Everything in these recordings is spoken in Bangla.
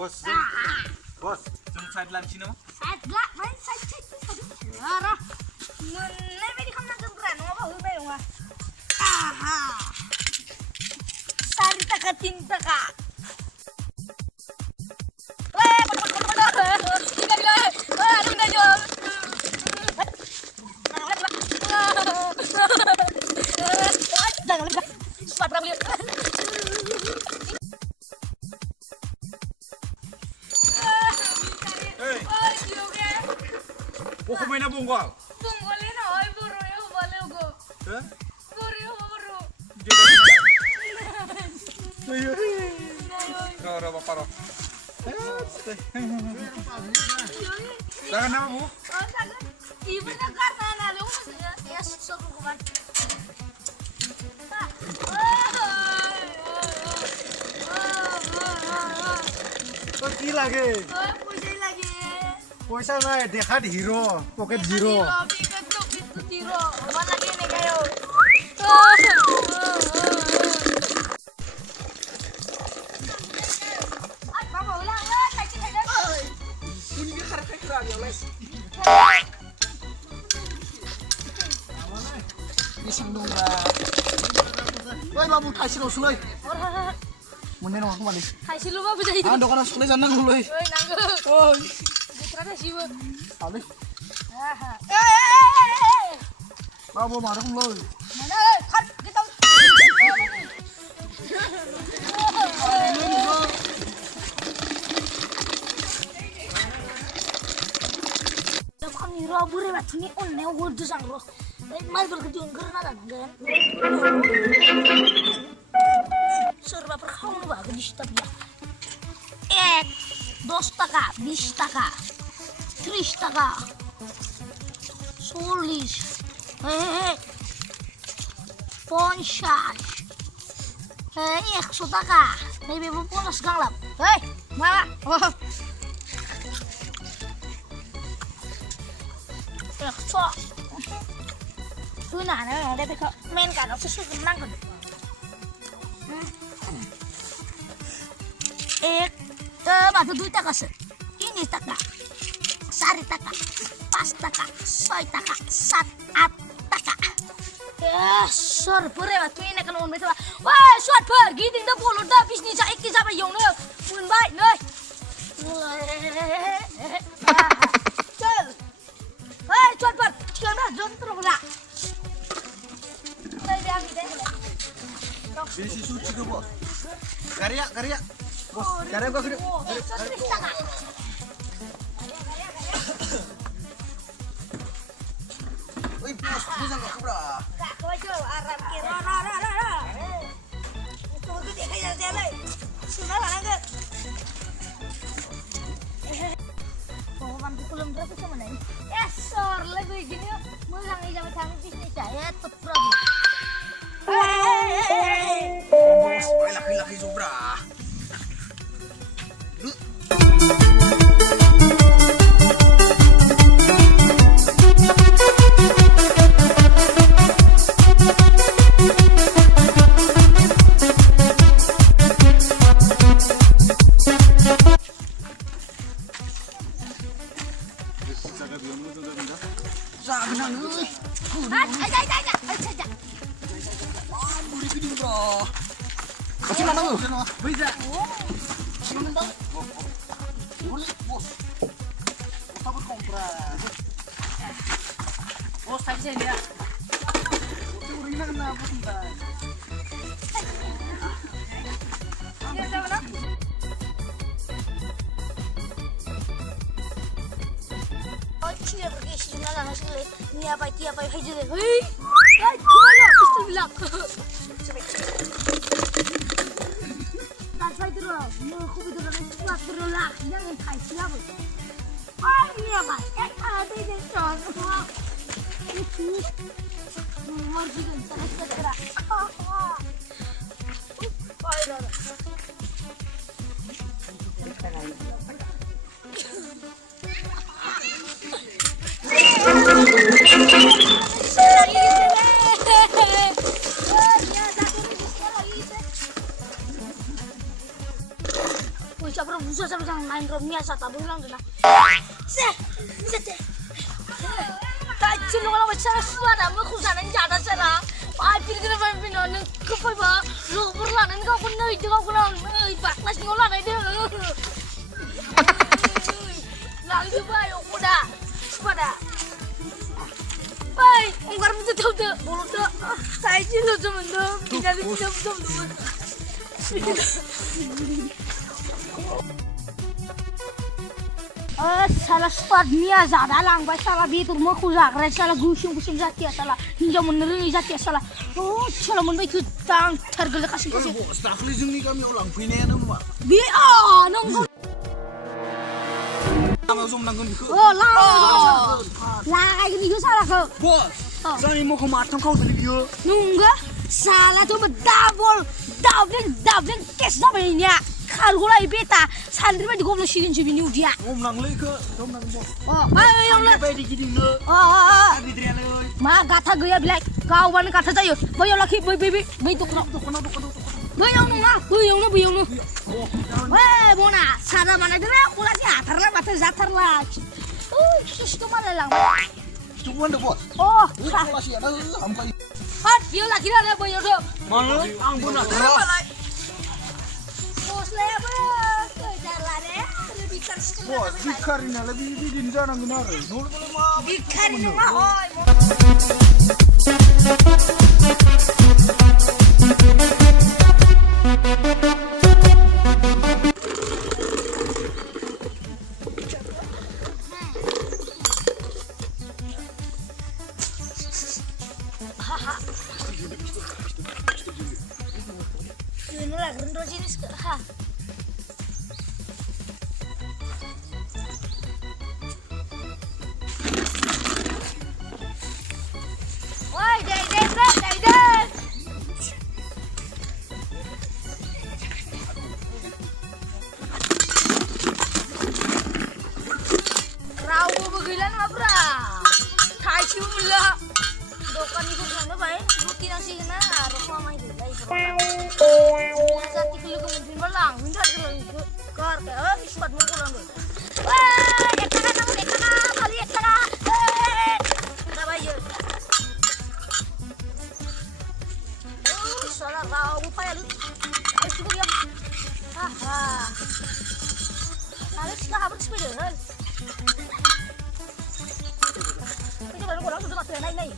Bos, bos, jangan side lunch ini mah. Side lunch, main side cek. Lara, mana beri kamu nak keren, mau apa hubungan yang wah? Aha, sari taka tinta ka. Buku main apa bunggol? Bunggolin oi buru ya boleh go. Hah? Buru. Roro bapak ro. Jangan apa bu? Ibu nak kata nalu ya suruh kuman. কি লাগে Pusing lagi. পয়সা নাই দেখাত hero pocket zero Tiro, mana lagi nih kayo? Bapak ulang lah, kaki saya. Ini dia harga kira ya les. Ini singgung lah. Woi babu kasih lo sulai. Menen aku balik. Kasih lu bapak jadi. Ah dokan sulai jangan sulai. Oi nanggu. Oi. Putranya sih bu. Balik. Eh. Babu marah lo. Mana? Kan kita. Kami robur ya macam ni onne wujud sangro. Mal berkejuan kerana kan. Serba perkawan bagus di setiap ya. 10 টাকা 20 টাকা 30 টাকা 40 50 100 টাকা এই বেবু 50 গাংলাম এই মারা একশো তুই না নাได้ไปเขาเมนกันเอาสู้ๆกันนั่งกันbatu 2 টাকা sir. Ini taka. Sari taka. 5 taka. 6 taka. 7 taka. Sir, pure batu ini kan on betul. Wah, shot pergi tinggal bolu dah bisnis saya iki sampai yang ni. Mun baik nih. Cel. Hei, shot per. Jangan dah jom terus pula. Saya dah ambil deh. Besi suci ke bos. Karya. Bos, karya gua gede. Wih, bos, bisa nggak kubra? Kak, kau jual Arab kira, ra. Itu gede kayak jalan. Sudah lah nggak? Kau mampu belum berapa sama nih? Sor, lagi gini, mulang aja macam bisnis saya tetap lagi. Bos, laki-laki subra. Kasih mana lu? Bisa. Bos. Sabut kompres. Bos, tadi saya lihat. Urina kenapa entar? Ini ada mana? Oh, cina pergi sini lah nasi. Ini apa aja deh. Hei, kemana? Bismillah. Sampai terus, aku betul betul terus lah. Jangan kayak siapa. Oh, ini apa? Ada ini contoh. Itu, nomor juga segera. Oh, ini. susah jangan main romnya sata bulan dulu. Seh. Tak cuma kalau macam suara mau khusyukan jada sana. Pagi kita pemimpin kepai ba. Lu berlanan kau pun itu kau pun baklas ngolah itu. Lagi bayo kuda. Pada. Baik, ongkar betul betul. Bolu tu. Saya cina cuma tu. Kita betul betul. salah sepatnya zada langbai salah di turmo kuzak red salah gusung jati salah hinjau menerima jati salah oh salah menbai kutang tergele kasih Stakli जोंनि गामियाव लांफैनायानो मा bi nunggu लामायाव जमनांगोन बेखौ oh lah ini salah ke बस जोंनि मोखौ माथाम खावदों बियो nunggu salah tuh double kes namanya kalau lagi beta santri mah digomlo sigin sibini udia जमनांलै इखौ जमनांगोन बस oh ayo lah बायदि गिदिंनो गिदिरानो ma kata gaya bilai kawan kata saya bayau laki bay tukno bayau nu weh bona sana mana dera ulah ni atar lah sus tu mana lang cuma ada bos oh kalau sih ada sampai hat dia lagi dah bayau tu mana ampun lah bos lebe jalan lebih keras bos bikarina lebih bidin jangan nare nol boleh mah bikin mah oi ini lah rendo jenis ke ha woi dek rawu begilan ngabra tashi mula dokan itu sana bae rutin nasi kena rokok main gilai jati kelu kemudian belang minta dulu kar ke isbat mau pulang dulu wah ekana kali ekana kita bayar salah rawu payah lu harus juga ya harus nggak harus sepeda kan itu baru kurang sudah pakai naik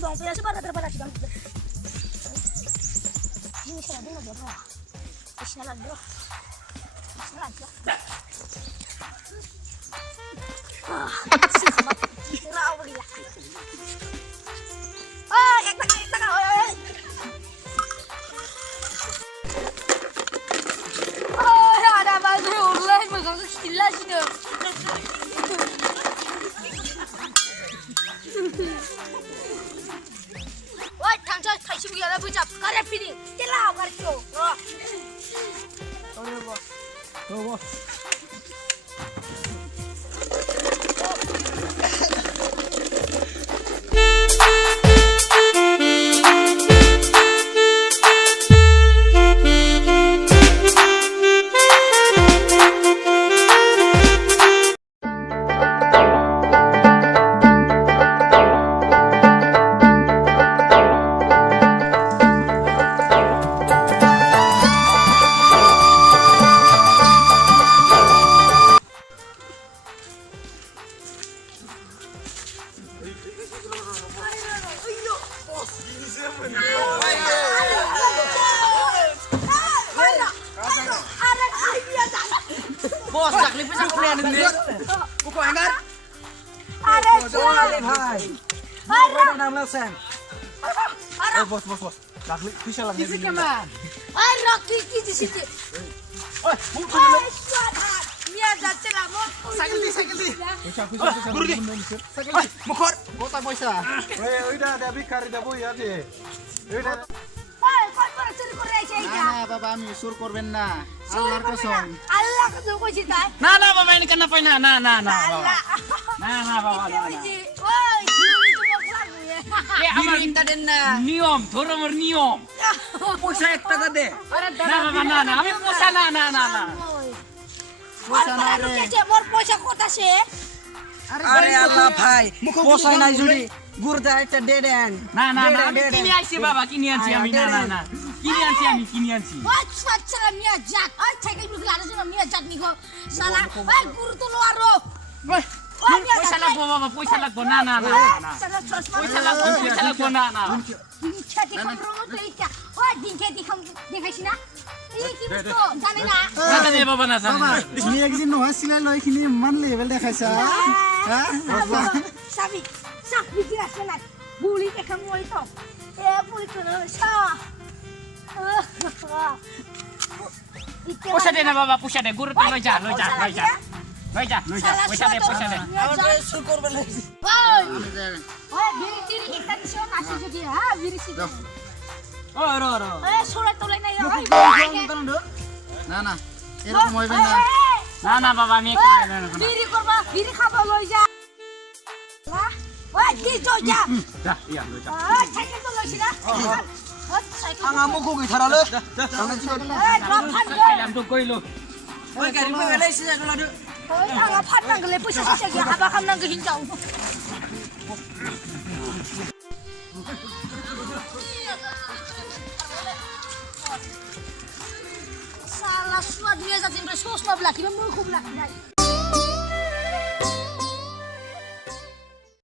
dong punya sebar terbatas sedang ini saya dengar berapa Bismillah bro Bismillah selamat rawu gila ada baju online megang gila sih deh wah 당장 다시 보기 하나 보자 가래 피딩 찔라 가르쳐 bos bos tak lipis aku kalian ini kok enggak ada hai ada nama sen bos tak lipis lah ini ada kiki di situ dia jatuh lah mau sakit di buru di mukor kota boisa udah ada bikar dah boy ya deh udah kau baru curi korea saja বাবা আমি সুর করবেন না আল্লাহর কসম Allah kesel kau cinta না না বাবা ini kenapa না Allah না বাবা woi itu mau pulang ya আমার একটা দেন না নিয়ম ধর্মের নিয়ম পয়সা 1 টাকা দে না বাবা না না আমি পয়সা না না না না মোর পয়সা কত আছে আরে আল্লাহ ভাই পোষায় নাই যদি গুরদা একটা দে দেন না না না আমি কিনে আইছি বাবা কিনে আনছি আমি না না না কিনে আনছি ওই ছাড়া মিয়া জাত ওই সাইকেল মুখে আরে জন্য মিয়া জাত নিগো শালা ওই গুরু তো লোয়ারো পয়সা লাগবো বাবা পয়সা লাগবো না না না না পয়সা লাগবো না না খেতে খাম রঙ তো এইটা ওই দিন খেতে খাম দেখাইছি না এই কি তো জানি না না দে বাবা না জানি বাবা তুমি একদিন নহছিলা লয়খিনি ইমান লেভেল দেখাইছা হ্যাঁ সাবি সাবি কি আছে না বুড়ি কে খাম ওই তো এ বুড়ি তো না সা পয়সা দে না বাবা পয়সা দে গুরু তো লই যা পয়সা দে আমাকে শুরু করবে লাগি ওই বিড়ি টিড়ি এটা দিছো কাছে যদি হ্যাঁ বিড়ি সিদ্ধ ও রো রো ওই সোলা তোলে নাই ওই না না এরকম হইবে না না না বাবা আমি একটু বিড়ি করবা বিড়ি খাবা লই যা ওই কি তো যা যা ইয়া লই যা ওই সাইকেল তো লইছি না আঙা মুখ কই থারালে এই ড্রপ ফাট গো পাইলাম তো কইলো ওই গাড়ি মে লাইছি এগুলা ওই আগা ফাট নাঙ্গলে পয়সা শেষে গিয়া হাবা খাম নাঙ্গ হিনজাও সালা সুয়াদ নিয়ে যাচ্ছি আমরা সোস মাবলা কিবা মুখ খুব লাগি